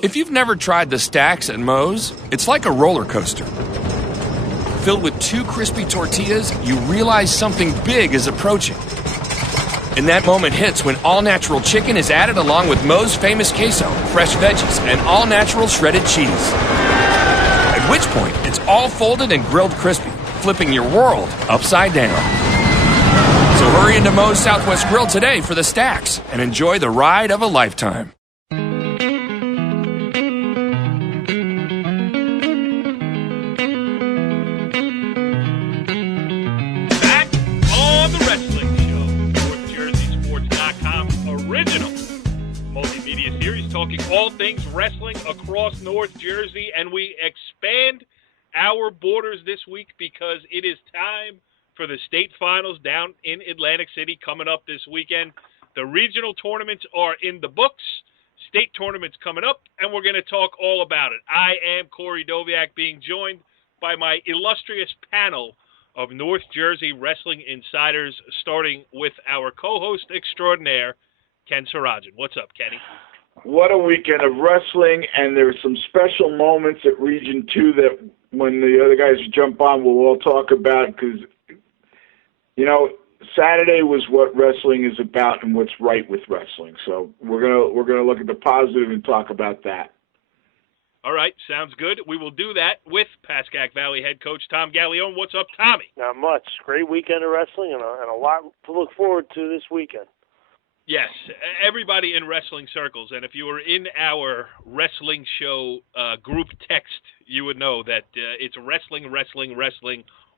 If you've never tried the stacks at Moe's, it's like a roller coaster. Filled with 2 crispy tortillas, you realize something big is approaching. And that moment hits when all-natural chicken is added along with Moe's famous queso, fresh veggies, and all-natural shredded cheese. At which point, it's all folded and grilled crispy, flipping your world upside down. So hurry into Moe's Southwest Grill today for the stacks and enjoy the ride of a lifetime. Talking all things wrestling across North Jersey, and we expand our borders this week because it is time for the state finals down in Atlantic City coming up this weekend. The regional tournaments are in the books, state tournaments coming up, and we're going to talk all about it. I am Corey Doviak, being joined by my illustrious panel of North Jersey wrestling insiders, starting with our co-host extraordinaire, Ken Sarajan. What's up, Kenny? What a weekend of wrestling, and there's some special moments at Region 2 that when the other guys jump on, we'll all talk about, because, you know, Saturday was what wrestling is about and what's right with wrestling. So we're gonna look at the positive and talk about that. All right, sounds good. We will do that with Pascack Valley head coach Tom Gallione. What's up, Tommy? Not much. Great weekend of wrestling and a lot to look forward to this weekend. Yes, everybody in wrestling circles, and if you were in our wrestling show group text, you would know that it's wrestling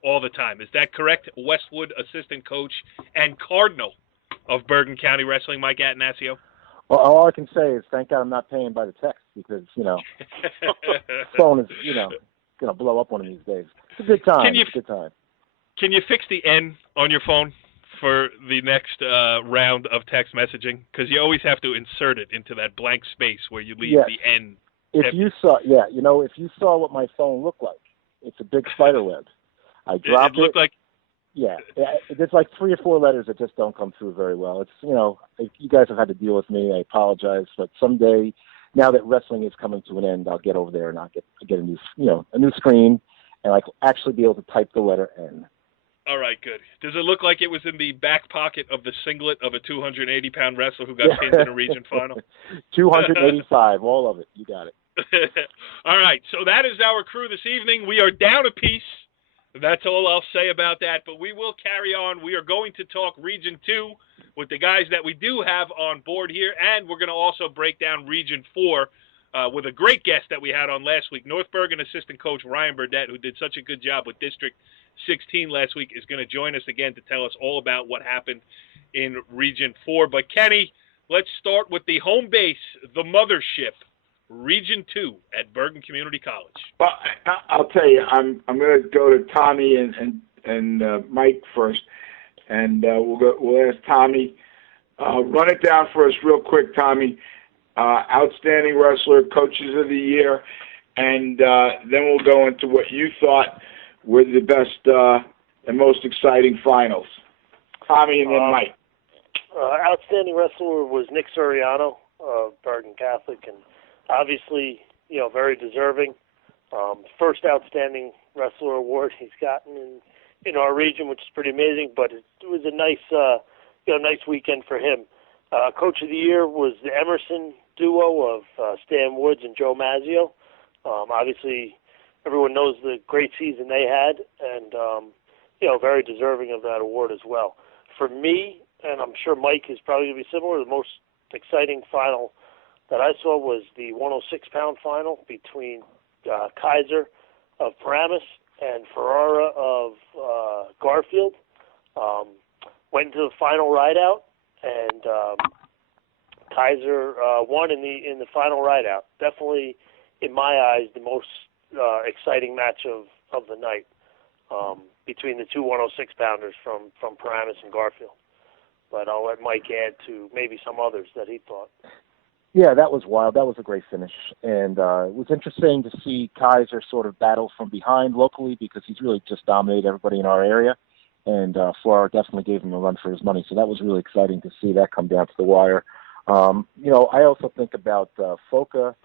all the time. Is that correct? Westwood assistant coach and cardinal of Bergen County Wrestling, Mike Atanasio? Well, all I can say is thank God I'm not paying by the text because, phone is, going to blow up one of these days. It's a good time. It's a good time. Can you fix the N on your phone for the next round of text messaging? Because you always have to insert it into that blank space where you leave the N. If you saw what my phone looked like, it's a big spider web. I dropped it. Looked like. Yeah, there's like 3 or 4 letters that just don't come through very well. It's, you guys have had to deal with me. I apologize, but someday, now that wrestling is coming to an end, I'll get over there and I'll get a new, a new screen, and like actually be able to type the letter N. All right, good. Does it look like it was in the back pocket of the singlet of a 280-pound wrestler who got pinned in a region final? 285, all of it. You got it. All right, so that is our crew this evening. We are down a piece. That's all I'll say about that, but we will carry on. We are going to talk Region 2 with the guys that we do have on board here, and we're going to also break down Region 4 with a great guest that we had on last week. North Bergen assistant coach Ryan Burdette, who did such a good job with District 16 last week, is going to join us again to tell us all about what happened in Region 4. But, Kenny, let's start with the home base, the mothership, Region 2 at Bergen Community College. Well, I'll tell you, I'm going to go to Tommy and Mike first, and we'll ask Tommy. Run it down for us real quick, Tommy. Outstanding wrestler, coaches of the year, and then we'll go into what you thought were the best and most exciting finals. Tommy and then Mike. Outstanding wrestler was Nick Soriano of Bergen Catholic, and obviously, very deserving. First outstanding wrestler award he's gotten in our region, which is pretty amazing. But it was a nice, nice weekend for him. Coach of the year was the Emerson duo of Stan Woods and Joe Mazzio. Obviously, everyone knows the great season they had, and very deserving of that award as well. For me, and I'm sure Mike is probably going to be similar, the most exciting final that I saw was the 106-pound final between Kaiser of Paramus and Ferrara of Garfield. Went into the final ride-out, and Kaiser won in the final ride-out. Definitely, in my eyes, the most exciting match of the night between the two 106-pounders from Paramus and Garfield. But I'll let Mike add to maybe some others that he thought. Yeah, that was wild. That was a great finish. And it was interesting to see Kaiser sort of battle from behind locally because he's really just dominated everybody in our area. And Ferrara definitely gave him a run for his money. So that was really exciting to see that come down to the wire. I also think about Foca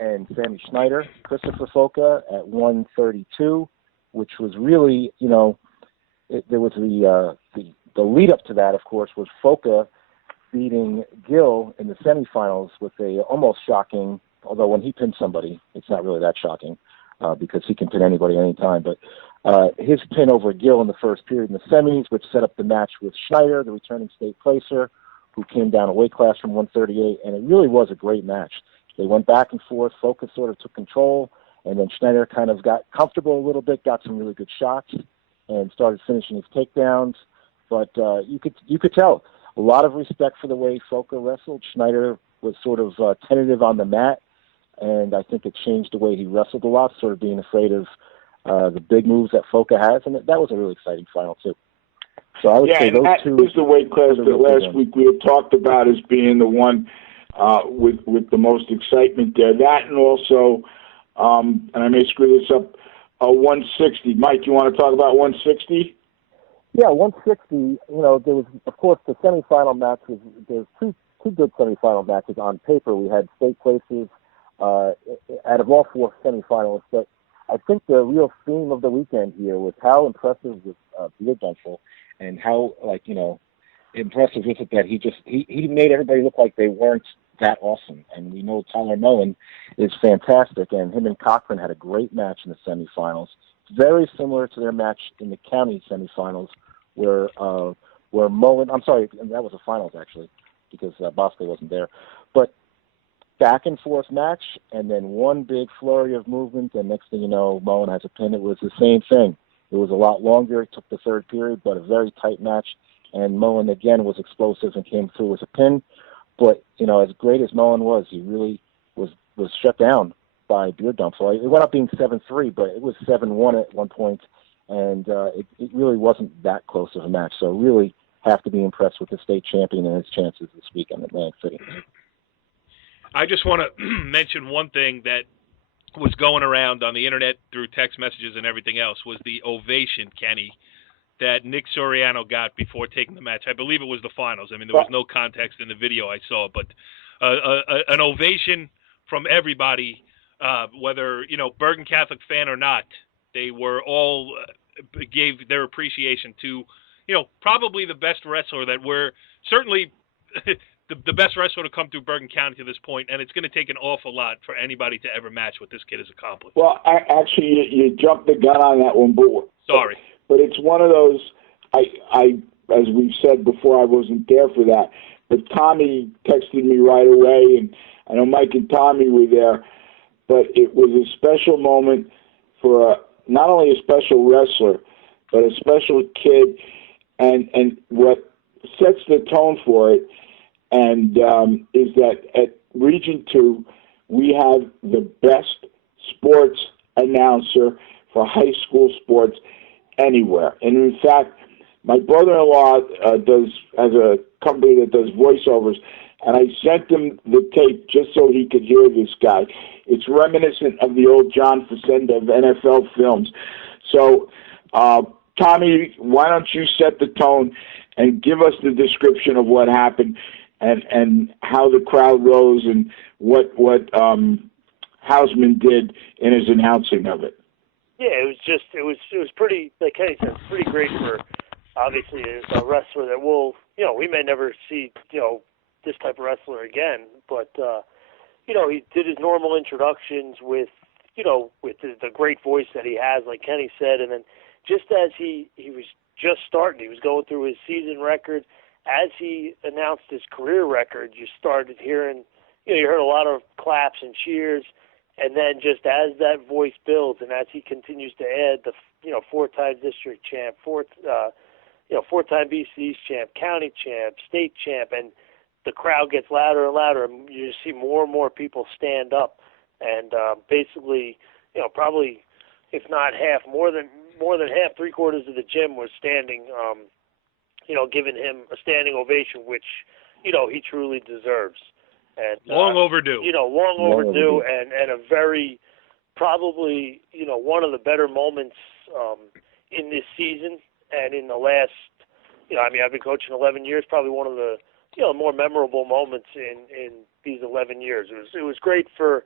and Sammy Schneider, Christopher Foca at 132, which was really, there was the lead up to that, of course, was Foca beating Gill in the semifinals with a almost shocking, although when he pinned somebody, it's not really that shocking because he can pin anybody anytime, but his pin over Gill in the first period in the semis, which set up the match with Schneider, the returning state placer, who came down a weight class from 138, and it really was a great match. They went back and forth. Foca sort of took control, and then Schneider kind of got comfortable a little bit, got some really good shots, and started finishing his takedowns. But you could tell a lot of respect for the way Foca wrestled. Schneider was sort of tentative on the mat, and I think it changed the way he wrestled a lot, sort of being afraid of the big moves that Foca has, and that was a really exciting final too. So I would say those two. Yeah, is the weight class that last week we had talked about as being the one with the most excitement there. That and also, and I may screw this up, 160. Mike, you want to talk about 160? Yeah, 160. There was, of course, the semifinal match. There's two good semifinal matches on paper. We had state places out of all four semifinalists, but I think the real theme of the weekend here was how impressive was Beard Dunsel, and how impressive is it that he made everybody look like they weren't that awesome. And we know Tyler Moen is fantastic, and him and Cochran had a great match in the semifinals, very similar to their match in the county semifinals, where Moen, I'm sorry, that was the finals actually, because Bosco wasn't there, but back and forth match, and then one big flurry of movement, and next thing you know, Moen has a pin. It was the same thing. It was a lot longer. It took the third period, but a very tight match. And Moen, again, was explosive and came through with a pin. But, as great as Moen was, he really was shut down by Beard Dunsel. It went up being 7-3, but it was 7-1 at one point, and it really wasn't that close of a match. So really have to be impressed with the state champion and his chances this week in Atlantic City. I just want to mention one thing that was going around on the internet through text messages and everything else was the ovation, Kenny, that Nick Soriano got before taking the match. I believe it was the finals. I mean, there was no context in the video I saw, but an ovation from everybody, whether, Bergen Catholic fan or not. They were all gave their appreciation to, probably the best wrestler that we're certainly the best wrestler to come through Bergen County to this point, and it's going to take an awful lot for anybody to ever match what this kid has accomplished. Well, actually, you jumped the gun on that one, sorry. But it's one of those, I as we've said before, I wasn't there for that, but Tommy texted me right away, and I know Mike and Tommy were there, but it was a special moment for not only a special wrestler, but a special kid, and what sets the tone for it, and is that at Region 2, we have the best sports announcer for high school sports anywhere. And in fact, my brother-in-law has a company that does voiceovers, and I sent him the tape just so he could hear this guy. It's reminiscent of the old John Facenda of NFL films. So, Tommy, why don't you set the tone and give us the description of what happened and how the crowd rose and what Hausman did in his announcing of it. Yeah, it was pretty, like Kenny said, pretty great for, obviously, a wrestler that we may never see, this type of wrestler again, but, he did his normal introductions with the great voice that he has, like Kenny said, and then just as he was just starting, he was going through his season record. As he announced his career record, you started hearing, you heard a lot of claps and cheers, and then just as that voice builds and as he continues to add the, four-time district champ, four-time BC East champ, county champ, state champ, and the crowd gets louder and louder, and you see more and more people stand up, and basically, probably, if not half, more than half, three-quarters of the gym was standing, giving him a standing ovation, which, he truly deserves. And long overdue. Long overdue, and a very, probably, one of the better moments in this season and in the last, I've been coaching 11 years, probably one of the, more memorable moments in these 11 years. It was great for,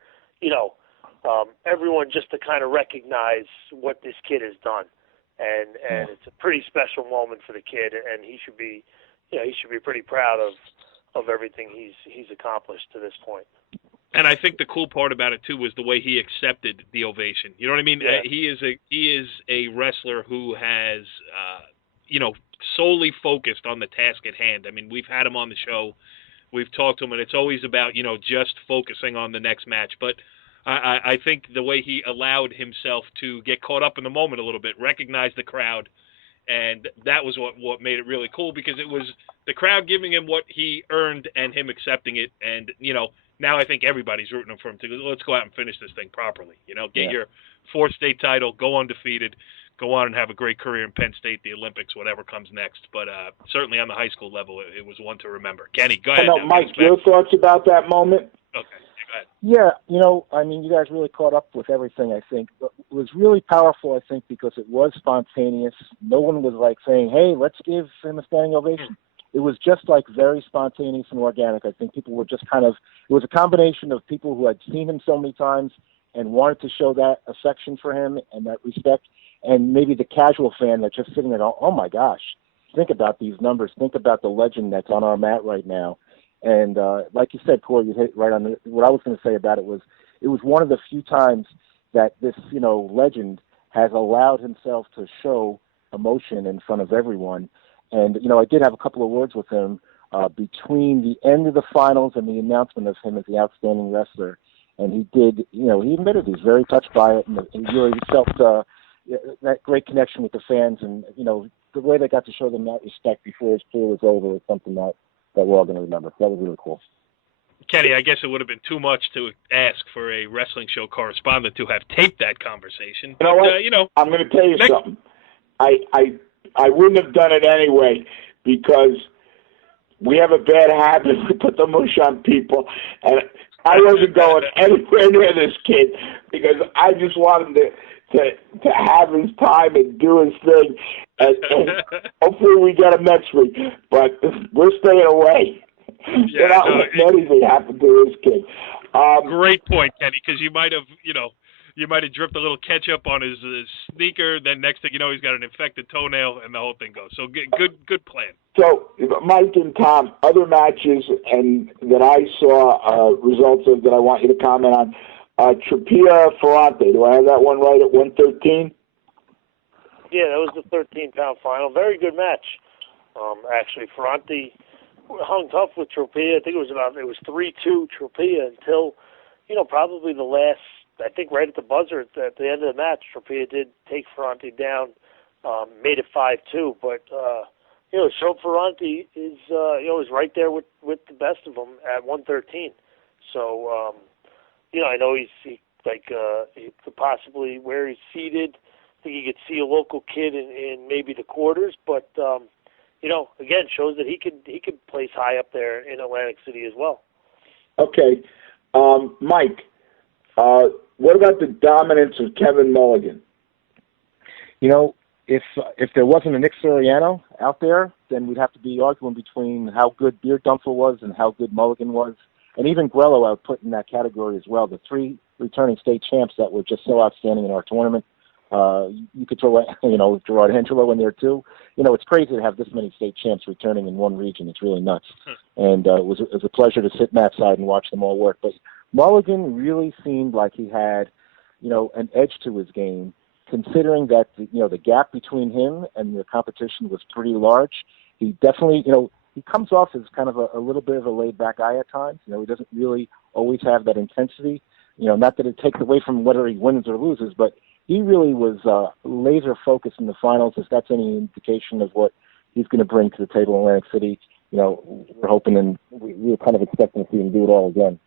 everyone just to kind of recognize what this kid has done. And it's a pretty special moment for the kid, and he should be pretty proud of everything he's accomplished to this point. And I think the cool part about it too was the way he accepted the ovation. You know what I mean? Yeah. He is a wrestler who has solely focused on the task at hand. I mean, we've had him on the show, we've talked to him, and it's always about just focusing on the next match. But I think the way he allowed himself to get caught up in the moment a little bit, recognize the crowd, and that was what made it really cool, because it was the crowd giving him what he earned and him accepting it. And now I think everybody's rooting for him to go, let's go out and finish this thing properly. Get your fourth state title, go undefeated, go on and have a great career in Penn State, the Olympics, whatever comes next. But certainly on the high school level, it was one to remember. Kenny, go ahead. Mike, your thoughts about that moment? Okay, go ahead. Yeah, I mean, you guys really caught up with everything, I think. But it was really powerful, I think, because it was spontaneous. No one was like saying, hey, let's give him a standing ovation. It was just like very spontaneous and organic. I think people were just it was a combination of people who had seen him so many times and wanted to show that affection for him and that respect, and maybe the casual fan that's just sitting there going, oh my gosh, think about these numbers, think about the legend that's on our mat right now. And like you said, Corey, you hit right on what I was going to say about it was one of the few times that this, legend has allowed himself to show emotion in front of everyone. And, I did have a couple of words with him between the end of the finals and the announcement of him as the outstanding wrestler. And he did, he admitted he was very touched by it, and he really felt that great connection with the fans. And, the way they got to show them that respect before his career was over is something that we're all going to remember. That was really cool. Kenny, I guess it would have been too much to ask for a wrestling show correspondent to have taped that conversation. You know what? I'm going to tell you something. I wouldn't have done it anyway, because we have a bad habit. We put the mush on people, and I wasn't going anywhere near this kid because I just wanted to have his time and do his thing, and hopefully we get him next week. But we're staying away. We're not letting anything happen to this kid. Great point, Kenny, because you might have dripped a little ketchup on his sneaker. Then next thing you know, he's got an infected toenail, and the whole thing goes. So good plan. So, Mike and Tom, other matches and that I saw results of that I want you to comment on. Tropea Ferrante. Do I have that one right at 113? Yeah, that was the 13-pound final. Very good match. Actually, Ferrante hung tough with Tropea. I think it was 3-2 Tropea until, probably the last. I think right at the buzzer at the end of the match, Tropea did take Ferrante down, made it 5-2. But so Ferrante is is right there with the best of them at 113. So I know he could possibly where he's seated. I think he could see a local kid in maybe the quarters, but again shows that he could place high up there in Atlantic City as well. Okay, Mike. What about the dominance of Kevin Mulligan? If there wasn't a Nick Soriano out there, then we'd have to be arguing between how good Beard Dumpfer was and how good Mulligan was. And even Grello I would put in that category as well. The three returning state champs that were just so outstanding in our tournament. You could throw, Gerard Angelo in there too. It's crazy to have this many state champs returning in one region. It's really nuts. And it was a pleasure to sit mat side and watch them all work. But Mulligan really seemed like he had, an edge to his game, considering that the gap between him and the competition was pretty large. He definitely, he comes off as kind of a little bit of a laid-back guy at times. He doesn't really always have that intensity. Not that it takes away from whether he wins or loses, but he really was laser focused in the finals. If that's any indication of what he's going to bring to the table in Atlantic City, we're hoping and we're kind of expecting to see him do it all again.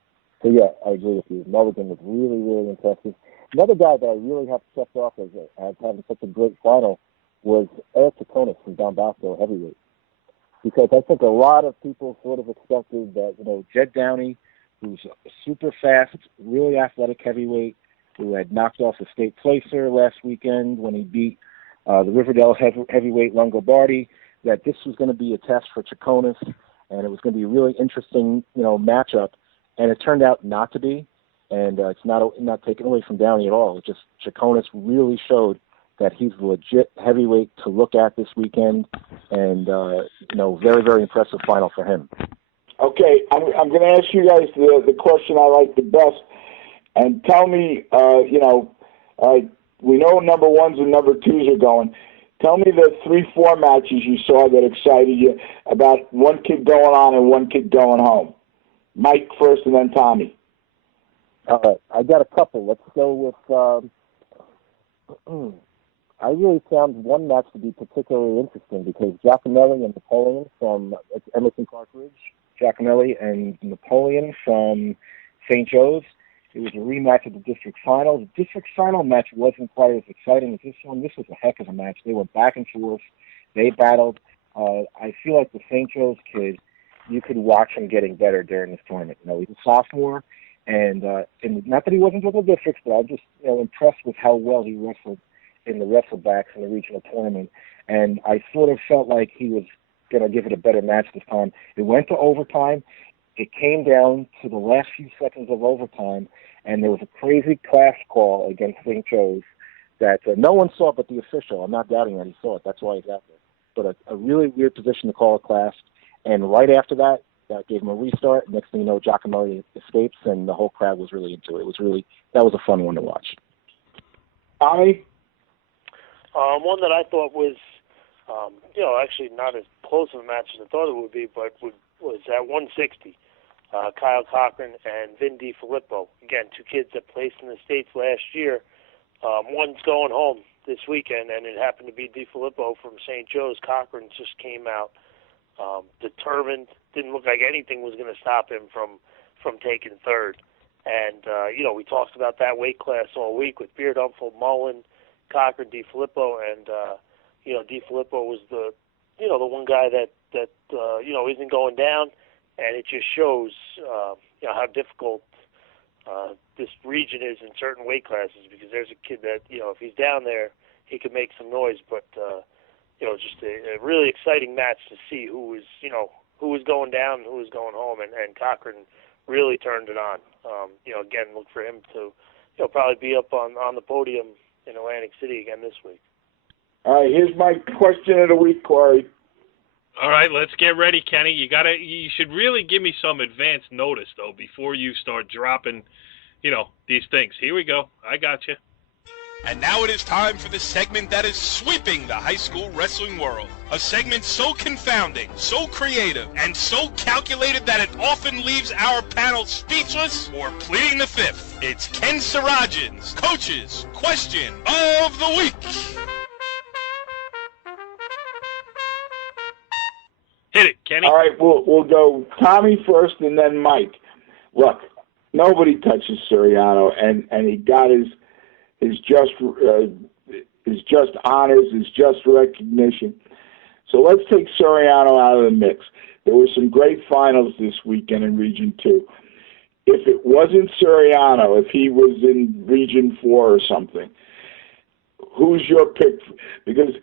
So yeah, I agree with you. Mulligan was really, really impressive. Another guy that I really have to check off as having such a great final was Eric Taconis from Don Bosco heavyweight. Because I think a lot of people sort of expected that, Jed Downey, who's super fast, really athletic heavyweight, who had knocked off a state placer last weekend when he beat the Riverdale heavyweight Longobardi, that this was going to be a test for Chaconis, and it was going to be a really interesting, matchup. And it turned out not to be. and it's not taken away from Downey at all. It's just Chaconis really showed that he's a legit heavyweight to look at this weekend, and very, very impressive final for him. Okay, I'm going to ask you guys the question I like the best, and tell me, we know number ones and number twos are going. Tell me the 3-4 matches you saw that excited you about one kid going on and one kid going home. Mike first, and then Tommy. I got a couple. Let's go with. I really found one match to be particularly interesting because Giacomelli and Napoleon from Emerson Park Ridge, Giacomelli and Napoleon from St. Joe's. It was a rematch of the district final. The district final match wasn't quite as exciting as this one. This was a heck of a match. They went back and forth. They battled. I feel like the St. Joe's kid, you could watch him getting better during this tournament. He's a sophomore, and not that he wasn't with the districts, but I'm just impressed with how well he wrestled in the wrestlebacks in the regional tournament. And I sort of felt like he was going to give it a better match this time. It went to overtime. It came down to the last few seconds of overtime, and there was a crazy clash call against St. Joe's that no one saw but the official. I'm not doubting that he saw it. That's why he's out there. But a really weird position to call a clash. And right after that, that gave him a restart. Next thing you know, Giacomelli escapes, and the whole crowd was really into it. That was a fun one to watch. Tommy? One that I thought was, actually not as close of a match as I thought it would be, but was at 160. Kyle Cochran and Vin DiFilippo. Again, two kids that placed in the States last year. One's going home this weekend, and it happened to be DiFilippo from St. Joe's. Cochran just came out determined. Didn't look like anything was going to stop him from taking third. And, we talked about that weight class all week with Beardumful, Mullen, Cochran, DiFilippo, and DiFilippo was the one guy that isn't going down, and it just shows how difficult this region is in certain weight classes, because there's a kid that if he's down there he could make some noise, but just a really exciting match to see who was going down and who was going home, and Cochran really turned it on. Again, look for him to probably be up on the podium in Atlantic City again this week. All right, here's my question of the week, Corey. All right, let's get ready, Kenny. You should really give me some advance notice though before you start dropping, these things. Here we go. I got you. And now it is time for the segment that is sweeping the high school wrestling world. A segment so confounding, so creative, and so calculated that it often leaves our panel speechless or pleading the fifth. It's Ken Sarajan's Coach's Question of the Week. Hit it, Kenny. All right, we'll go Tommy first and then Mike. Look, nobody touches Suriano, and he got his just honors, his just recognition. So let's take Suriano out of the mix. There were some great finals this weekend in Region 2. If it wasn't Suriano, if he was in Region 4 or something, who's your pick? Because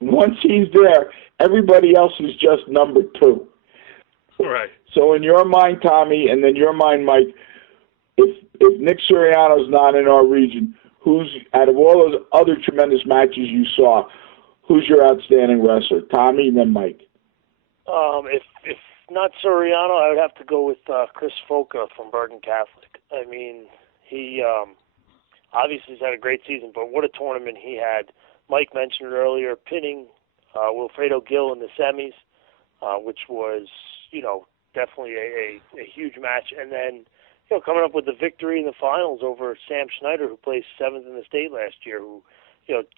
once he's there, everybody else is just number 2. Right. So in your mind, Tommy, and then your mind, Mike, if Nick Suriano's not in our region, who's, out of all those other tremendous matches you saw, who's your outstanding wrestler? Tommy and then Mike. If not Suriano, I would have to go with Chris Foca from Bergen Catholic. I mean, he obviously has had a great season, but what a tournament he had. Mike mentioned it earlier, pinning Wilfredo Gill in the semis, which was, definitely a huge match. And then, coming up with the victory in the finals over Sam Schneider, who placed 7th in the state last year, who,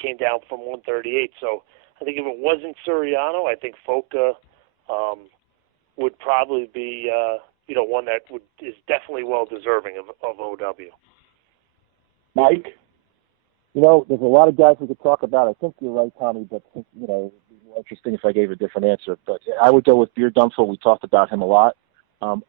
came down from 138. So I think if it wasn't Suriano, I think Foca would probably be, one that is definitely well deserving of OW. Mike? There's a lot of guys we could talk about. I think you're right, Tommy, but it'd be more interesting if I gave a different answer. But I would go with Beardumful. We talked about him a lot.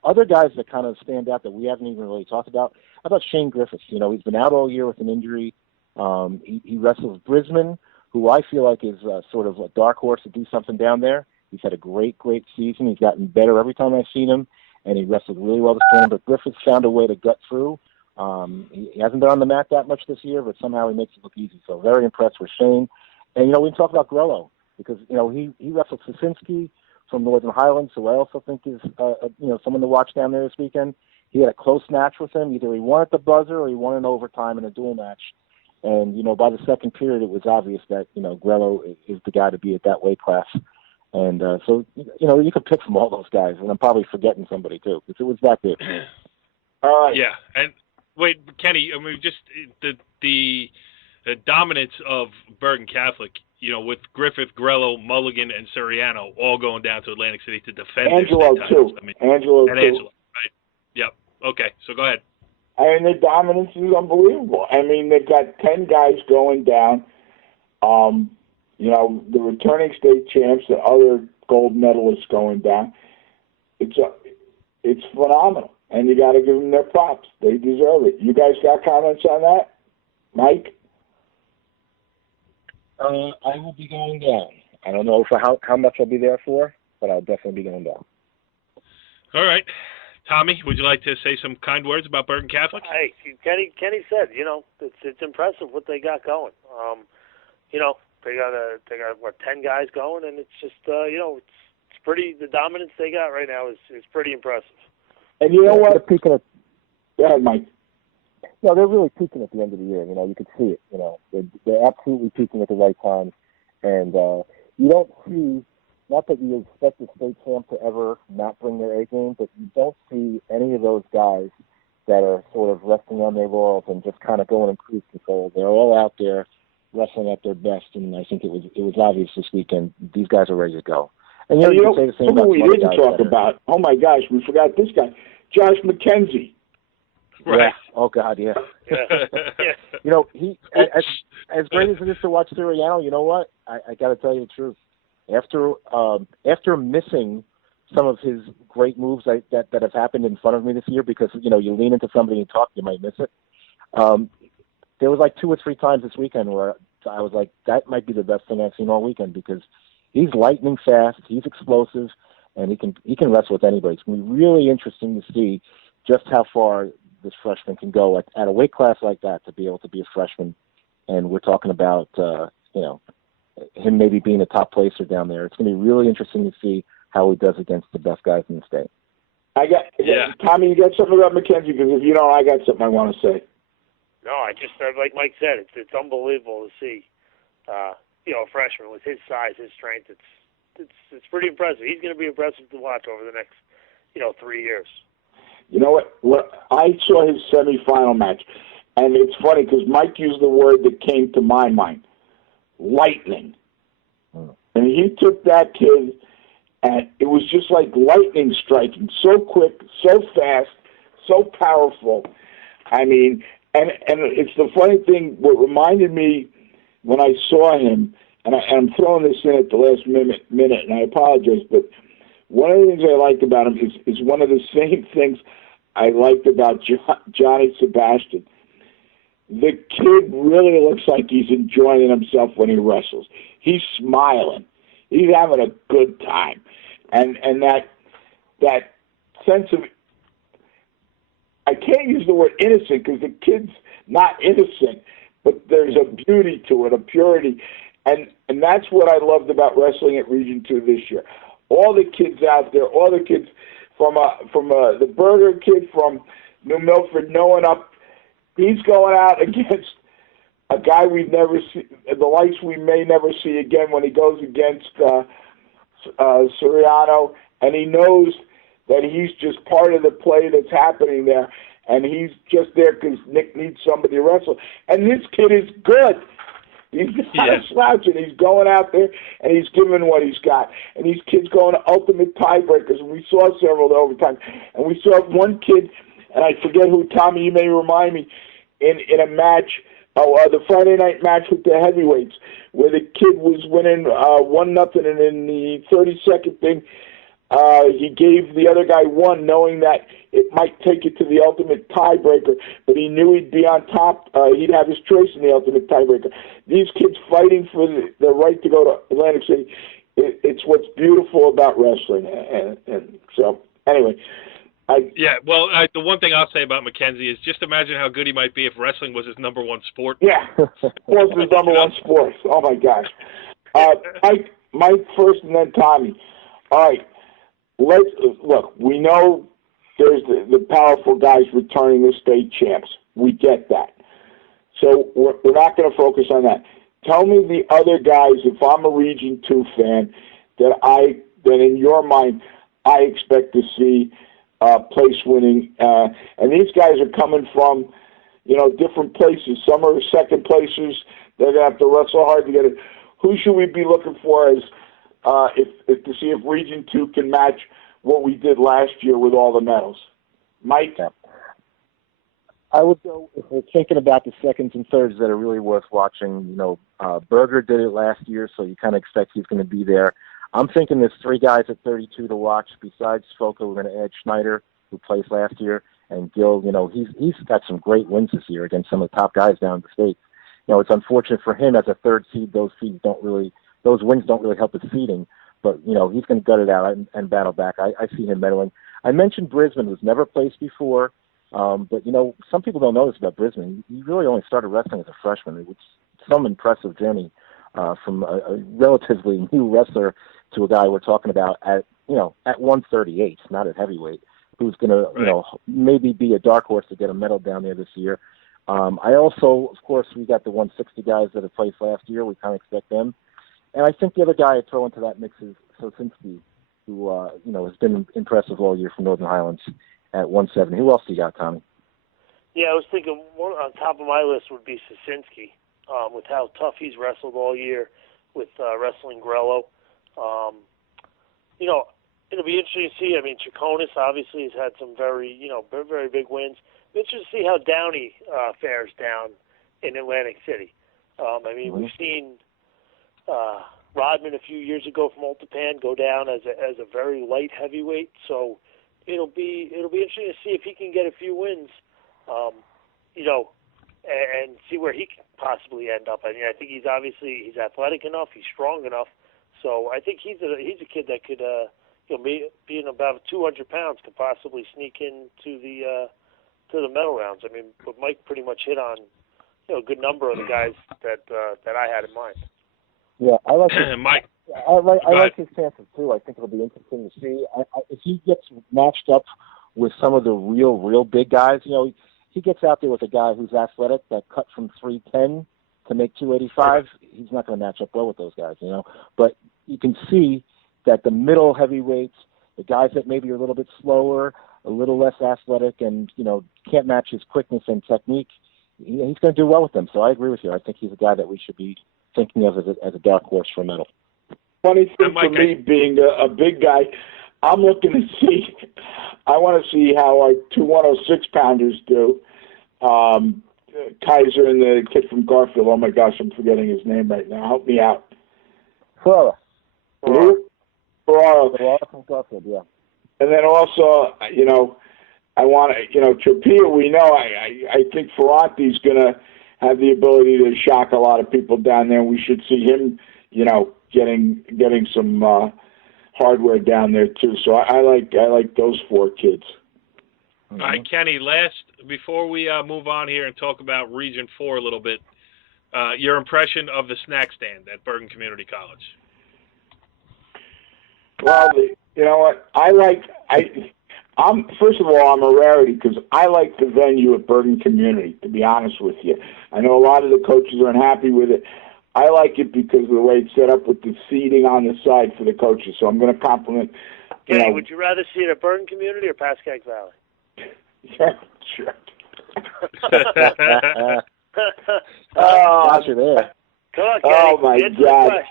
Other guys that kind of stand out that we haven't even really talked about, how about Shane Griffiths? He's been out all year with an injury. He wrestles Brisbane, who I feel like is sort of a dark horse to do something down there. He's had a great, great season. He's gotten better every time I've seen him, and he wrestled really well this time. But Griffiths found a way to gut through. He hasn't been on the mat that much this year, but somehow he makes it look easy. So very impressed with Shane. And, you know, we talk about Grello because, you know, he wrestled Sasinski from Northern Highlands, who I also think is, you know, someone to watch down there this weekend. He had a close match with him. Either he won at the buzzer or he won in overtime in a dual match. And, you know, by the second period, it was obvious that, you know, Grello is the guy to be at that weight class. And so, you know, you could pick from all those guys. And I'm probably forgetting somebody, too, because it was that good. All right. Yeah. And wait, Kenny, I mean, just the dominance of Bergen Catholic, you know, with Griffith, Grello, Mulligan, and Suriano all going down to Atlantic City to defend Angelo, their state titles. too. I mean, Angelo, and too. Angelo, right? Yep. Okay, so go ahead. I mean, the dominance is unbelievable. I mean, they've got 10 guys going down. You know, the returning state champs, the other gold medalists going down. It's phenomenal, and you got to give them their props. They deserve it. You guys got comments on that, Mike? I will be going down. I don't know for how much I'll be there for, but I'll definitely be going down. All right. Tommy, would you like to say some kind words about Bergen Catholic? Hey, Kenny said, you know, it's impressive what they got going. You know, they got what, 10 guys going, and it's just you know, it's pretty. The dominance they got right now is pretty impressive. And you know what? They're peaking at, Go ahead, Mike. no, they're really peaking at the end of the year. You know, you can see it. You know, they're absolutely peaking at the right time, and you don't see. Not that you expect the state champ to ever not bring their A game, but you don't see any of those guys that are sort of resting on their laurels and just kind of going in cruise control. They're all out there wrestling at their best, and I think it was obvious this weekend. These guys are ready to go. And you can say the same about we some other didn't guys talk that are- about. Oh my gosh, we forgot this guy, Josh McKenzie. Right. Yeah. Oh God, yeah. Yeah. You know, he as great as it is to watch Suriano, you know what? I got to tell you the truth. After missing some of his great moves that have happened in front of me this year, because you know you lean into somebody and talk, you might miss it. There was like 2 or 3 times this weekend where I was like, that might be the best thing I've seen all weekend, because he's lightning fast, he's explosive, and he can wrestle with anybody. It's going to be really interesting to see just how far this freshman can go at a weight class like that, to be able to be a freshman. And we're talking about you know, him maybe being a top placer down there. It's going to be really interesting to see how he does against the best guys in the state. Tommy, you got something about McKenzie? Because if you don't, I got something I want to say. No, I just like Mike said, it's unbelievable to see. You know, a freshman with his size, his strength. It's pretty impressive. He's going to be impressive to watch over the next, you know, 3 years. You know what? I saw his semifinal match, and it's funny because Mike used the word that came to my mind: lightning. And he took that kid, and it was just like lightning striking, so quick, so fast, so powerful. I mean, and it's the funny thing. What reminded me when I saw him, and I'm throwing this in at the last minute, and I apologize, but one of the things I liked about him is one of the same things I liked about Johnny Sebastian. The kid really looks like he's enjoying himself when he wrestles. He's smiling. He's having a good time. And that sense of, I can't use the word innocent because the kid's not innocent, but there's a beauty to it, a purity. And that's what I loved about wrestling at Region 2 this year. All the kids out there, all the kids from the Berger kid from New Milford, knowing up, he's going out against a guy we've never seen, the likes we may never see again when he goes against Suriano, and he knows that he's just part of the play that's happening there, and he's just there because Nick needs somebody to wrestle. And this kid is good. He's not a slouch, and he's going out there, and he's giving what he's got. And these kids going to ultimate tiebreakers, and we saw several overtime. And we saw one kid, and I forget who, Tommy, you may remind me, in a match, the Friday night match with the heavyweights, where the kid was winning 1-0, and in the 30-second thing, he gave the other guy 1, knowing that it might take it to the ultimate tiebreaker, but he knew he'd be on top. He'd have his choice in the ultimate tiebreaker. These kids fighting for the right to go to Atlantic City, it's what's beautiful about wrestling. And so, anyway, Yeah, well, the one thing I'll say about Mackenzie is just imagine how good he might be if wrestling was his number one sport. Yeah, was his number one sport. Oh my gosh. Mike first, and then Tommy. All right, let's look. We know there's the powerful guys returning as state champs. We get that. So we're not going to focus on that. Tell me the other guys. If I'm a Region 2 fan, that in your mind I expect to see place winning, and these guys are coming from, different places. Some are second places. They're gonna have to wrestle hard to get it. Who should we be looking for as if to see if Region 2 can match what we did last year with all the medals? Mike? I would go, if we're thinking about the seconds and thirds that are really worth watching, Berger did it last year, so you kind of expect he's going to be there. I'm thinking there's 3 guys at 32 to watch. Besides Foka, we're going to add Schneider, who placed last year, and Gill. He's got some great wins this year against some of the top guys down in the States. It's unfortunate for him as a third seed. Those wins don't really help his seeding. But he's going to gut it out and battle back. I see him medaling. I mentioned Brisbane, who's never placed before. But some people don't know this about Brisbane. He really only started wrestling as a freshman. It was some impressive journey from a relatively new wrestler to a guy we're talking about at 138, not at heavyweight, who's going to maybe be a dark horse to get a medal down there this year. I also, of course, we got the 160 guys that have placed last year. We kind of expect them. And I think the other guy I'd throw into that mix is Sosinski, who has been impressive all year from Northern Highlands at 170. Who else do you got, Tommy? Yeah, I was thinking one on top of my list would be Sosinski, with how tough he's wrestled all year with wrestling Grello. It'll be interesting to see. I mean, Chaconis obviously has had some very big wins. Interesting to see how Downey fares down in Atlantic City. We've seen Rodman a few years ago from Ultapan go down as a very light heavyweight. So it'll be interesting to see if he can get a few wins, and see where he can possibly end up. I think he's athletic enough, he's strong enough. So I think he's a kid that could, being about 200 pounds, could possibly sneak into the medal rounds. But Mike pretty much hit on a good number of the guys that I had in mind. Yeah, I like Mike. I like his chances too. I think it'll be interesting to see if he gets matched up with some of the real big guys. He gets out there with a guy who's athletic that cut from 310 to make 285. He's not going to match up well with those guys, But you can see that the middle heavyweights, the guys that maybe are a little bit slower, a little less athletic, and can't match his quickness and technique, he's going to do well with them. So I agree with you. I think he's a guy that we should be thinking of as a dark horse for a medal. Funny thing for me, being a big guy, I'm looking to see. I want to see how our 2 106-pounders do. Kaiser and the kid from Garfield. Oh my gosh, I'm forgetting his name right now. Help me out. Ferrara. Ferrara from Garfield, yeah. And then also, I want to, Trapia. We know. I think Ferranti's going to have the ability to shock a lot of people down there. We should see him, getting some hardware down there too. So I like those 4 kids. All right, Kenny, before we move on here and talk about Region 4 a little bit, your impression of the snack stand at Bergen Community College. Well, you know what? First of all, I'm a rarity because I like the venue at Bergen Community, to be honest with you. I know a lot of the coaches are unhappy with it. I like it because of the way it's set up with the seating on the side for the coaches. So I'm going to compliment. Kenny, would you rather see it at Bergen Community or Pascagoula Valley? Yeah, sure. Got you there. Come on, Kenny. Oh my God!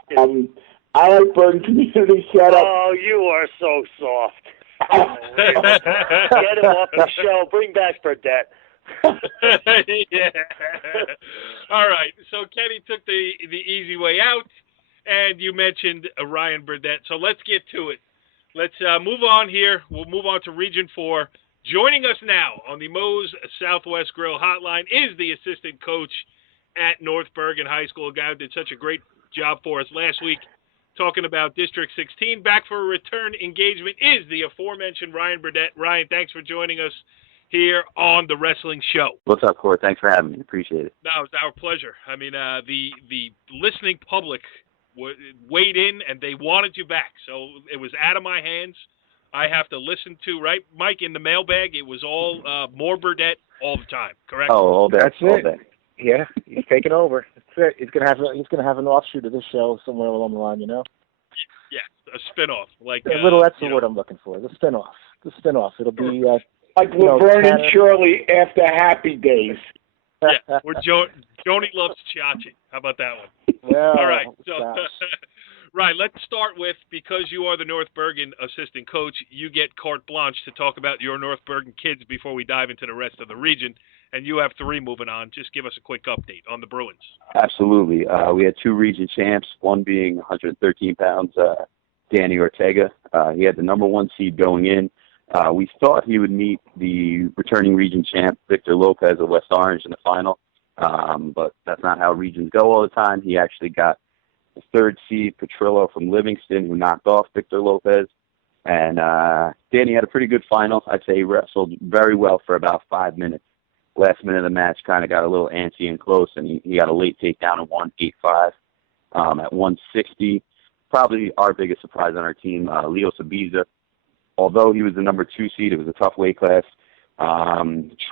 I like Bergen Community setup. Oh, you are so soft. Oh, get him off the show. Bring back Burdette. Yeah. All right. So Kenny took the easy way out, and you mentioned Ryan Burdette. So let's get to it. Let's move on here. We'll move on to Region 4. Joining us now on the Moe's Southwest Grill Hotline is the assistant coach at North Bergen High School, a guy who did such a great job for us last week talking about District 16. Back for a return engagement is the aforementioned Ryan Burdette. Ryan, thanks for joining us here on the Wrestling Show. What's up, Court? Thanks for having me. Appreciate it. No, it's our pleasure. I mean, the listening public weighed in, and they wanted you back. So it was out of my hands. I have to listen to, right, Mike, in the mailbag, it was all more Burdette all the time, correct? Oh, all day. That's all it. Day. Yeah, he's taking over. That's it. He's gonna have an offshoot of this show somewhere along the line, you know. Yeah, a spin-off. Like, that's the word I'm looking for. The spin-off. It'll be like Laverne and Shirley after Happy Days. Yeah, where Joni loves Chachi. How about that one? Yeah. All right. So, right, let's start with, because you are the North Bergen assistant coach, you get carte blanche to talk about your North Bergen kids before we dive into the rest of the region. And you have 3 moving on. Just give us a quick update on the Bruins. Absolutely. We had 2 region champs, one being 113 pounds, Danny Ortega. He had the number 1 seed going in. We thought he would meet the returning region champ, Victor Lopez of West Orange, in the final. But that's not how regions go all the time. He actually got the 3rd seed, Petrillo from Livingston, who knocked off Victor Lopez. And Danny had a pretty good final. I'd say he wrestled very well for about 5 minutes. Last minute of the match kind of got a little antsy and close, and he got a late takedown at 185. At 160, probably our biggest surprise on our team, Leo Sabiza. Although he was the number 2 seed, it was a tough weight class.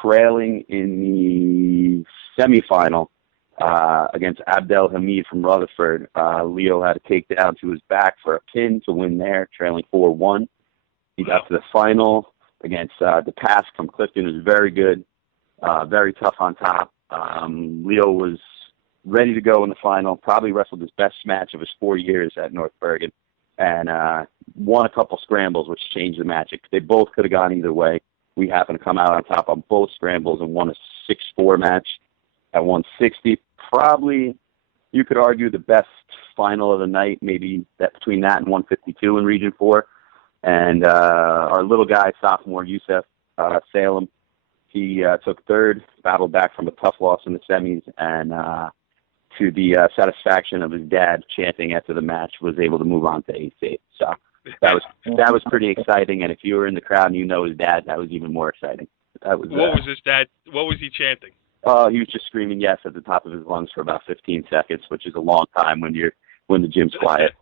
Trailing in the semifinal against Abdel Hamid from Rutherford, Leo had a takedown to his back for a pin to win there, trailing 4-1. He got to the final against DePass from Clifton. It was very good. Very tough on top. Leo was ready to go in the final, probably wrestled his best match of his 4 years at North Bergen, and won a couple scrambles, which changed the match. They both could have gone either way. We happened to come out on top on both scrambles and won a 6-4 match at 160. Probably, you could argue, the best final of the night, maybe that between that and 152 in Region 4. And our little guy, sophomore Youssef Salem, he took 3rd, battled back from a tough loss in the semis, and to the satisfaction of his dad chanting after the match, was able to move on to 8th. So that was pretty exciting. And if you were in the crowd and you know his dad, that was even more exciting. What was his dad? What was he chanting? He was just screaming yes at the top of his lungs for about 15 seconds, which is a long time when the gym's quiet.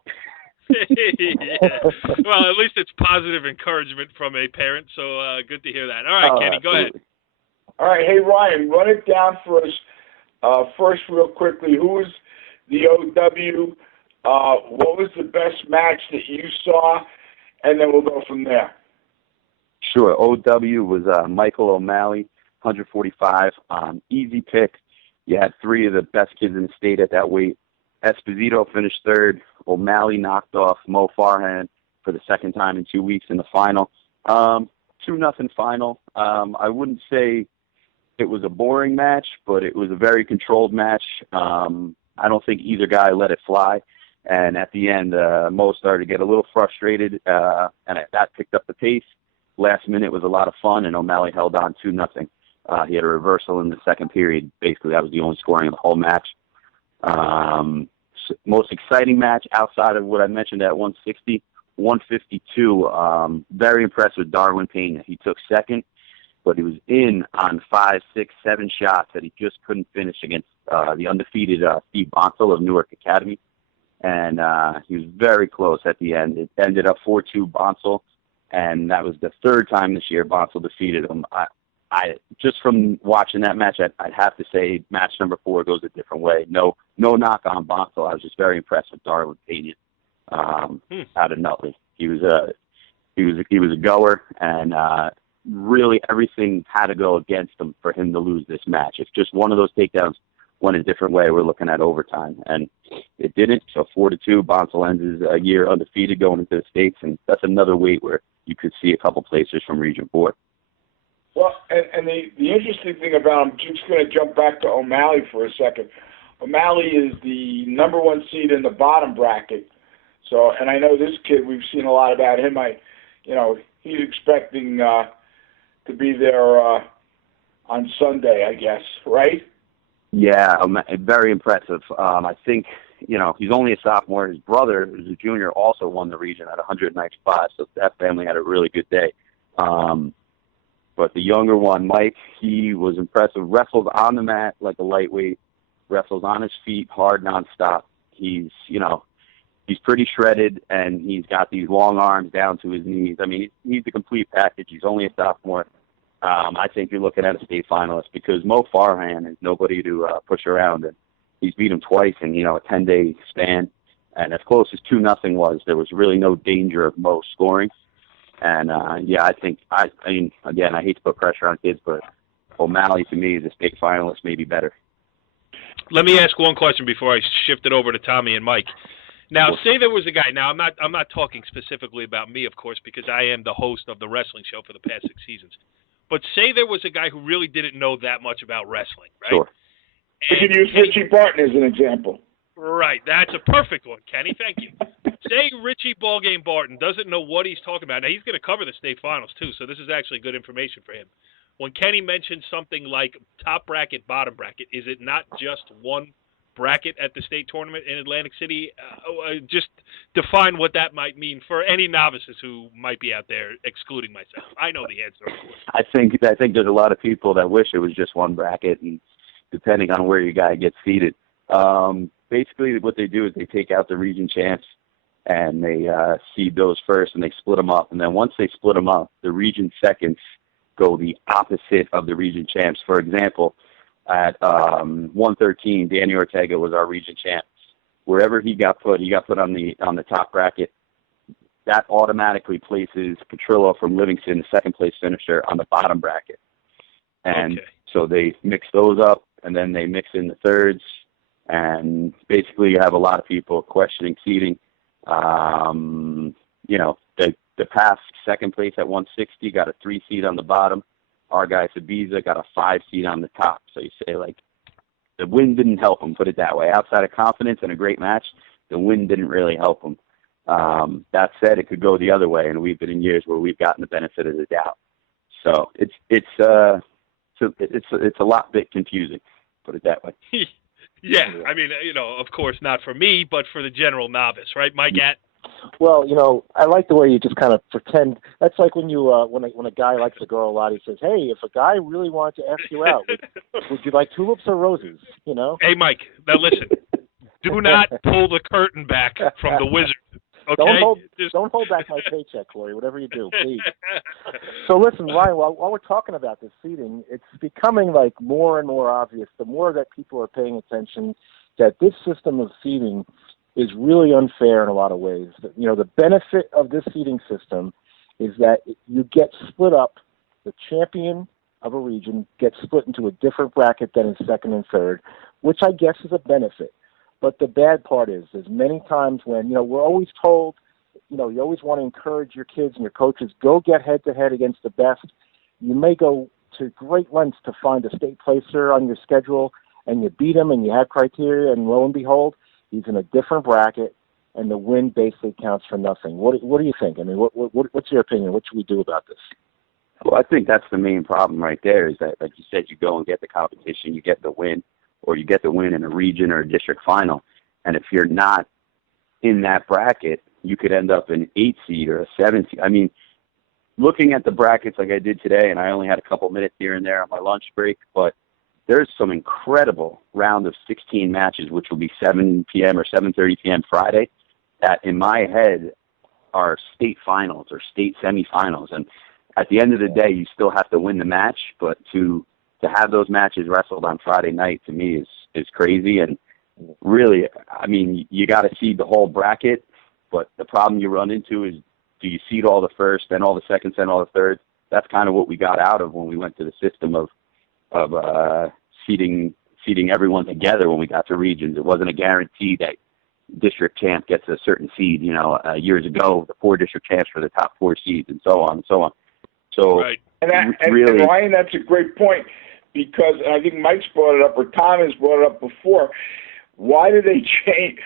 Yeah. Well, at least it's positive encouragement from a parent, so good to hear that. All right, Kenny, go ahead. All right, hey, Ryan, run it down for us first real quickly. Who was the OW? What was the best match that you saw? And then we'll go from there. Sure. OW was Michael O'Malley, 145. Easy pick. You had 3 of the best kids in the state at that weight. Esposito finished 3rd. O'Malley knocked off Mo Farhan for the 2nd time in 2 weeks in the final. 2-0 final. I wouldn't say it was a boring match, but it was a very controlled match. I don't think either guy let it fly. And at the end, Mo started to get a little frustrated, and that picked up the pace. Last minute was a lot of fun, and O'Malley held on 2-0. He had a reversal in the 2nd period. Basically, that was the only scoring of the whole match. Most exciting match outside of what I mentioned at 160, 152. Very impressed with Darwin Pena. He took 2nd, but he was in on 5, 6, 7 shots that he just couldn't finish against the undefeated Steve Bonsall of Newark Academy. And he was very close at the end. It ended up 4-2 Bonsall, and that was the 3rd time this year Bonsall defeated him. I just from watching that match, I'd have to say match number 4 goes a different way. No knock on Bonsall. I was just very impressed with Darwin Pena out of Nutley. He was a goer, and really everything had to go against him for him to lose this match. If just one of those takedowns went a different way, we're looking at overtime, and it didn't. So 4-2, Bonsall ends his year undefeated going into the States, and that's another weight where you could see a couple placers from Region 4. Well, and the interesting thing about him, just going to jump back to O'Malley for a second. O'Malley is the number 1 seed in the bottom bracket. So, and I know this kid, we've seen a lot about him. He's expecting to be there on Sunday, I guess, right? Yeah, very impressive. I think, he's only a sophomore. His brother, who's a junior, also won the region at 195, so that family had a really good day. But the younger one, Mike, he was impressive. Wrestled on the mat like a lightweight, wrestles on his feet hard nonstop. He's pretty shredded, and he's got these long arms down to his knees. I mean, he's the complete package. He's only a sophomore. I think you're looking at a state finalist because Mo Farhan is nobody to push around, and he's beat him twice in a 10-day span. And as close as 2-0 was, there was really no danger of Mo scoring. And I think I mean again, I hate to put pressure on kids, but O'Malley to me is a state finalist, maybe better. Let me ask one question before I shift it over to Tommy and Mike. Now, say there was a guy. Now, I'm not talking specifically about me, of course, because I am the host of the wrestling show for the past 6 seasons. But say there was a guy who really didn't know that much about wrestling, right? Sure. We could use Richie Barton as an example. Right. That's a perfect one, Kenny. Thank you. Say Richie Ballgame Barton doesn't know what he's talking about. Now, he's going to cover the state finals, too, so this is actually good information for him. When Kenny mentioned something like top bracket, bottom bracket, is it not just one bracket at the state tournament in Atlantic City? Just define what that might mean for any novices who might be out there, excluding myself. I know the answer, of course. I think there's a lot of people that wish it was just one bracket, and depending on where your guy gets seated. Basically, what they do is they take out the region champs, and they seed those first, and they split them up. And then once they split them up, the region seconds go the opposite of the region champs. For example, at 113, Danny Ortega was our region champ. Wherever he got put on the top bracket. That automatically places Petrillo from Livingston, the second place finisher, on the bottom bracket. And so they mix those up, and then they mix in the thirds, and basically you have a lot of people questioning seeding. The past second place at 160 got a 3 seed on the bottom. Our guy Sabiza got a 5 seed on the top. So you say, the win didn't help him, put it that way. Outside of confidence and a great match, the win didn't really help him. That said, it could go the other way, and we've been in years where we've gotten the benefit of the doubt. So it's a lot bit confusing, put it that way. Yeah, I mean, of course, not for me, but for the general novice, right, Mike? Well, I like the way you just kind of pretend. That's like when you when a guy likes a girl a lot, he says, "Hey, if a guy really wanted to ask you out, would you like tulips or roses?" Hey, Mike. Now listen, do not pull the curtain back from the wizard. Okay? Don't hold back my paycheck, Corey. Whatever you do, please. So listen, Ryan, while we're talking about this seating, it's becoming more and more obvious. The more that people are paying attention, that this system of seating is really unfair in a lot of ways. The benefit of this seating system is that you get split up. The champion of a region gets split into a different bracket than in second and third, which I guess is a benefit. But the bad part is, there's many times when, we're always told, you always want to encourage your kids and your coaches, go get head-to-head against the best. You may go to great lengths to find a state placer on your schedule, and you beat him and you have criteria, and lo and behold, he's in a different bracket, and the win basically counts for nothing. What do you think? I mean, what's your opinion? What should we do about this? Well, I think that's the main problem right there is that, like you said, you go and get the competition, you get the win, or you get the win in a region or a district final. And if you're not in that bracket, you could end up an 8 seed or a 7 seed. I mean, looking at the brackets like I did today, and I only had a couple minutes here and there on my lunch break, but there's some incredible round of 16 matches, which will be 7 p.m. or 7:30 p.m. Friday, that in my head are state finals or state semifinals. And at the end of the day, you still have to win the match, but to have those matches wrestled on Friday night to me is crazy. And really, I mean, you got to seed the whole bracket, but the problem you run into is, do you seed all the first, then all the seconds, then all the thirds? That's kind of what we got out of when we went to the system of seeding everyone together when we got to regions. It wasn't a guarantee that district champ gets a certain seed. Years ago, the 4 district champs for the top 4 seeds, and so on and so on. So, right. And Ryan, that's a great point, because I think Mike's brought it up, or Tom has brought it up before. Why do they change?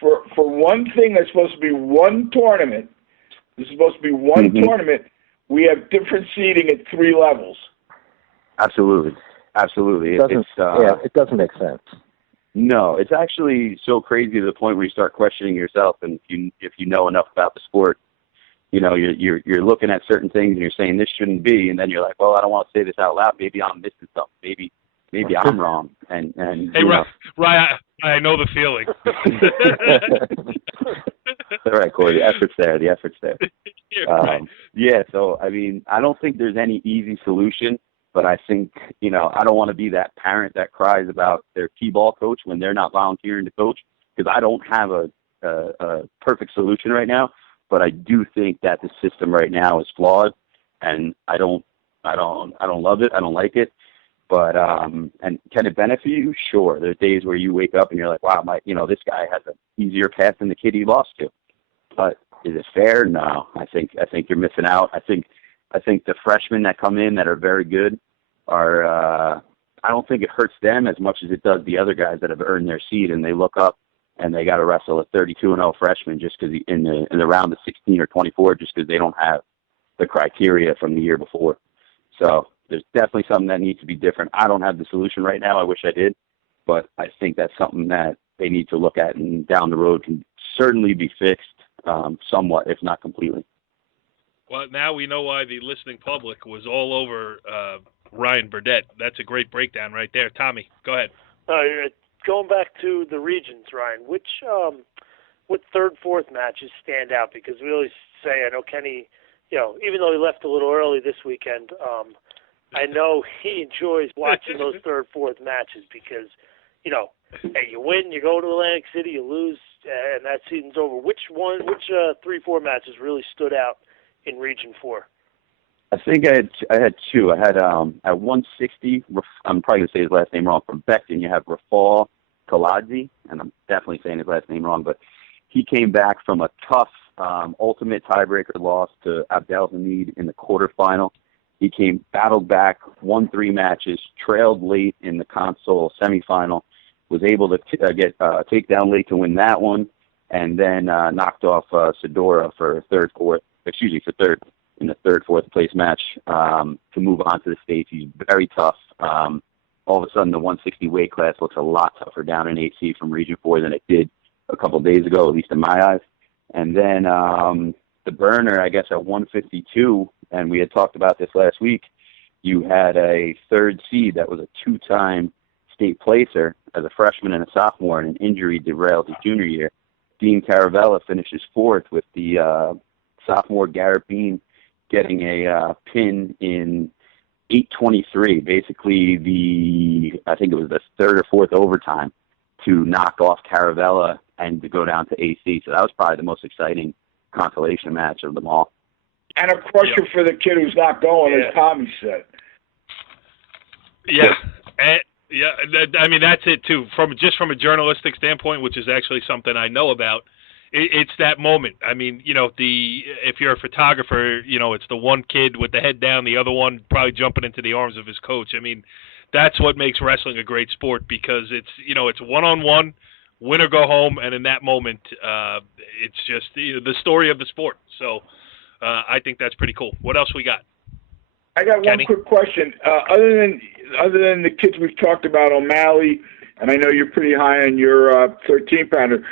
For one thing that's supposed to be one tournament, this is supposed to be one tournament, we have different seeding at 3 levels. Absolutely. Absolutely. It doesn't make sense. No, it's actually so crazy to the point where you start questioning yourself, and if you know enough about the sport, you're looking at certain things and you're saying this shouldn't be, and then you're like, well, I don't want to say this out loud. Maybe I'm missing something. Maybe I'm wrong. And hey, Ryan, I know the feeling. All right, Corey. The effort's there. Right. Yeah. So I mean, I don't think there's any easy solution. But I think, I don't want to be that parent that cries about their T-ball coach when they're not volunteering to coach, because I don't have a perfect solution right now. But I do think that the system right now is flawed, and I don't love it. I don't like it. But and can it benefit you? Sure. There's days where you wake up and you're like, wow, this guy has an easier path than the kid he lost to. But is it fair? No. I think you're missing out. I think the freshmen that come in that are very good are, I don't think it hurts them as much as it does the other guys that have earned their seat, and they look up and they got to wrestle a 32-0 freshman just because in the round of 16 or 24, just because they don't have the criteria from the year before. So there's definitely something that needs to be different. I don't have the solution right now. I wish I did, but I think that's something that they need to look at, and down the road can certainly be fixed somewhat, if not completely. Well, now we know why the listening public was all over Ryan Burdette. That's a great breakdown right there. Tommy, go ahead. Going back to the regions, Ryan, what third, fourth matches stand out? Because we always say, I know Kenny, even though he left a little early this weekend, I know he enjoys watching those third, fourth matches because, hey, you win, you go to Atlantic City, you lose, and that season's over. Which 3-4 matches really stood out in Region 4? I think I had two. I had at 160. I'm probably gonna say his last name wrong. From Beckton, you have Rafal Kaladzi, and I'm definitely saying his last name wrong. But he came back from a tough ultimate tiebreaker loss to Abdel Hamid in the quarterfinal. He battled back, won 3 matches, trailed late in the console semifinal, was able to get a takedown late to win that one, and then knocked off Sedora for third in the third, fourth place match to move on to the States. He's very tough. All of a sudden, the 160 weight class looks a lot tougher down in 8C from Region 4 than it did a couple of days ago, at least in my eyes. And then the burner, I guess, at 152, and we had talked about this last week, you had a third seed that was a 2-time state placer as a freshman and a sophomore, and an injury derailed his junior year. Dean Caravella finishes 4th with the sophomore Garrett Bean getting a pin in 8:23, basically I think it was the third or fourth overtime to knock off Caravella and to go down to AC. So that was probably the most exciting consolation match of them all. And a crusher for the kid who's not going, as Tommy said. Yeah. I mean, that's it, too. From a journalistic standpoint, which is actually something I know about, it's that moment. I mean, if you're a photographer, it's the one kid with the head down, the other one probably jumping into the arms of his coach. I mean, that's what makes wrestling a great sport, because it's one-on-one, win or go home, and in that moment, it's just the story of the sport. So I think that's pretty cool. What else we got? I got Kenny? one quick question. Other than the kids we've talked about, O'Malley, and I know you're pretty high on your 13-pounder,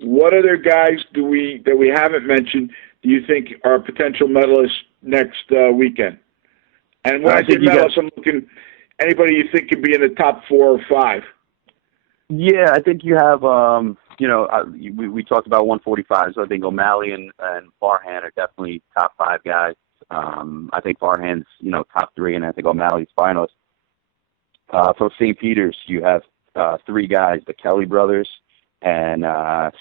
what other guys that we haven't mentioned do you think are potential medalists next weekend? And when I say medalists, I'm looking anybody you think could be in the top 4 or 5. Yeah, I think you have, we talked about 145, so I think O'Malley and Farhan are definitely top 5 guys. I think Farhan's, top 3, and I think O'Malley's finalist. From St. Peter's, you have 3 guys, the Kelly brothers and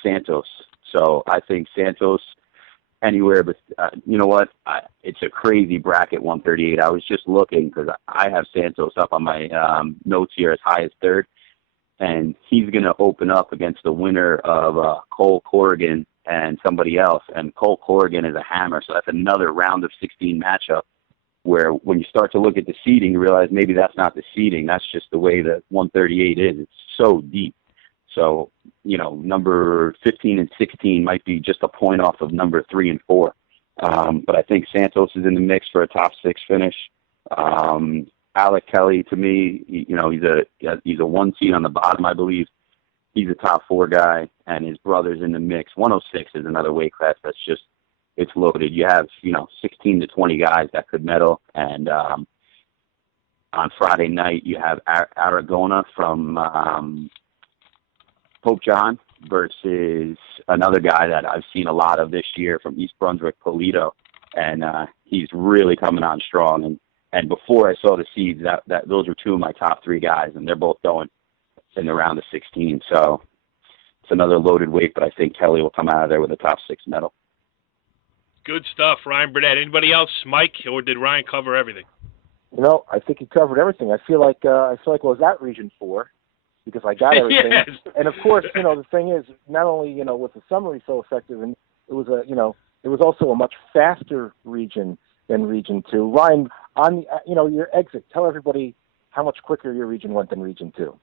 Santos. So I think Santos anywhere, but you know what? It's a crazy bracket, 138. I was just looking because I have Santos up on my notes here as high as 3rd, and he's going to open up against the winner of Cole Corrigan and somebody else, and Cole Corrigan is a hammer, so that's another round of 16 matchup where when you start to look at the seeding, you realize maybe that's not the seeding, that's just the way that 138 is. It's so deep. So, number 15 and 16 might be just a point off of number 3 and 4. But I think Santos is in the mix for a top 6 finish. I Alec Kelly, to me, he's a 1 seed on the bottom, I believe. He's a top 4 guy, and his brother's in the mix. 106 is another weight class that's just, it's loaded. You have, 16 to 20 guys that could medal, and on Friday night you have Aragona from Pope John versus another guy that I've seen a lot of this year from East Brunswick, Polito, and he's really coming on strong. And before I saw the seeds, that those were 2 of my top 3 guys, and they're both going in the round of 16. So it's another loaded weight, but I think Kelly will come out of there with a top 6 medal. Good stuff, Ryan Burdette. Anybody else, Mike, or did Ryan cover everything? I think he covered everything. I feel like I was at Region 4 because I got everything. Yes. And of course, the thing is, not only was the summary so effective, and it was it was also a much faster region than Region 2. Ryan, on your exit, tell everybody how much quicker your region went than Region 2.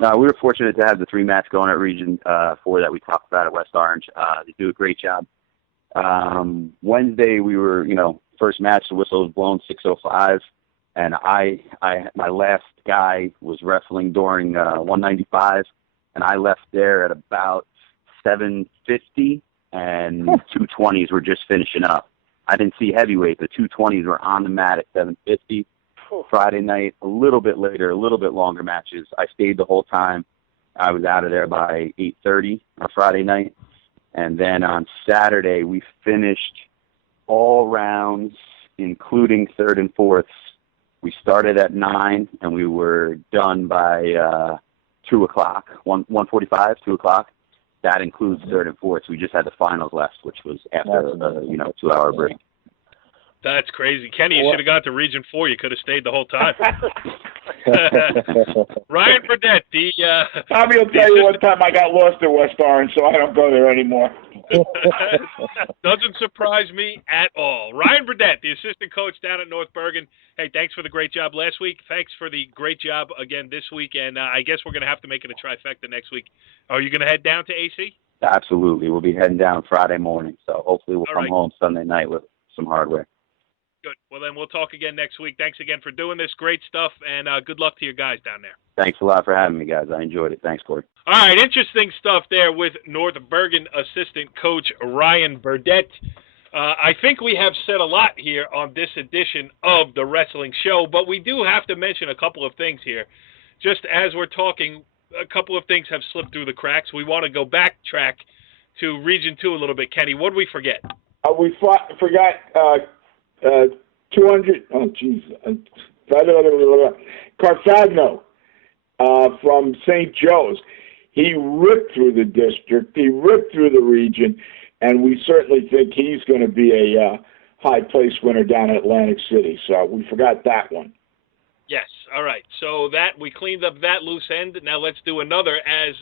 We were fortunate to have the 3 match going at Region 4 that we talked about at West Orange. They do a great job. Wednesday we were, first match, the whistle was blown 6:05, and my last guy was wrestling during 195, and I left there at about 7:50, and 220s were just finishing up. I didn't see heavyweight. The 220s were on the mat at 7:50. Friday night, a little bit later, a little bit longer matches. I stayed the whole time. I was out of there by 8:30 on Friday night. And then on Saturday, we finished all rounds, including 3rd and 4ths. We started at 9, and we were done by 2 o'clock, 1:45, 2 o'clock. That includes 3rd and 4ths. We just had the finals left, which was after a 2-hour break. That's crazy. Kenny, you should have got to Region 4. You could have stayed the whole time. Ryan Burdette, Tommy will tell you one time I got lost at West Orange, so I don't go there anymore. Doesn't surprise me at all. Ryan Burdette, the assistant coach down at North Bergen. Hey, thanks for the great job last week. Thanks for the great job again this week. And I guess we're going to have to make it a trifecta next week. Are you going to head down to AC? Absolutely. We'll be heading down Friday morning. So hopefully we'll come home Sunday night with some hardware. Good. Well, then we'll talk again next week. Thanks again for doing this. Great stuff, and good luck to your guys down there. Thanks a lot for having me, guys. I enjoyed it. Thanks, Corey. All right, interesting stuff there with North Bergen assistant coach Ryan Burdette. I think we have said a lot here on this edition of the Wrestling Show, but we do have to mention a couple of things here. Just as we're talking, a couple of things have slipped through the cracks. We want to go backtrack to Region 2 a little bit. Kenny, what did we forget? We forgot 200. Oh, jeez. Carfagno from St. Joe's. He ripped through the district. He ripped through the region, and we certainly think he's going to be a high place winner down in Atlantic City. So we forgot that one. Yes. All right. So that we cleaned up that loose end. Now let's do another. As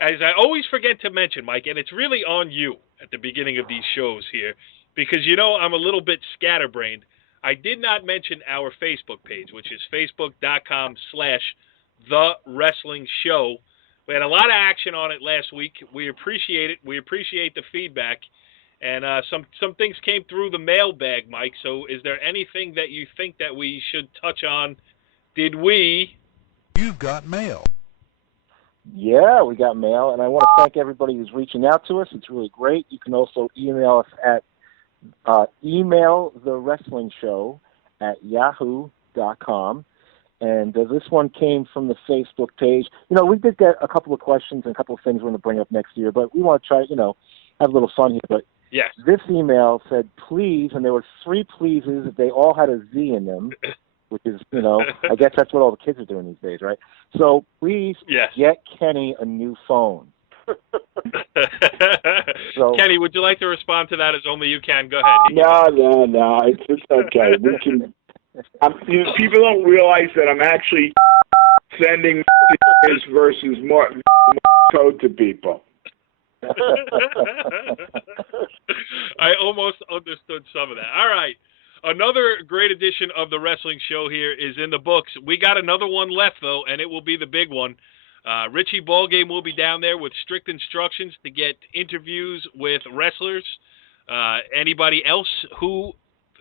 I always forget to mention, Mike, and it's really on you at the beginning of these shows here, because I'm a little bit scatterbrained. I did not mention our Facebook page, which is facebook.com/TheWrestlingShow. We had a lot of action on it last week. We appreciate it. We appreciate the feedback. And some things came through the mailbag, Mike. So is there anything that you think that we should touch on? Did we? You've got mail. Yeah, we got mail. And I want to thank everybody who's reaching out to us. It's really great. You can also email us at emailthewrestlingshow@yahoo.com. And this one came from the Facebook page. We did get a couple of questions and a couple of things we're going to bring up next year, but we want to try, have a little fun here. But yes, this email said, please, and there were 3 pleases. They all had a Z in them, which is, I guess that's what all the kids are doing these days, right? So please get Kenny a new phone. So, Kenny, would you like to respond to that as only you can? Go ahead. No. It's okay. We can. People don't realize that I'm actually sending versus more code to people. I almost understood some of that. All right. Another great edition of the Wrestling Show here is in the books. We got another one left, though, and it will be the big one. Richie Ballgame will be down there with strict instructions to get interviews with wrestlers. Anybody else who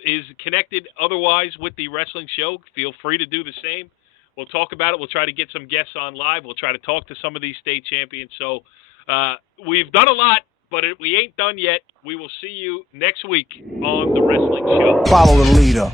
is connected otherwise with the wrestling show, feel free to do the same. We'll talk about it. We'll try to get some guests on live. We'll try to talk to some of these state champions. So we've done a lot, but we ain't done yet. We will see you next week on The Wrestling Show. Follow the leader.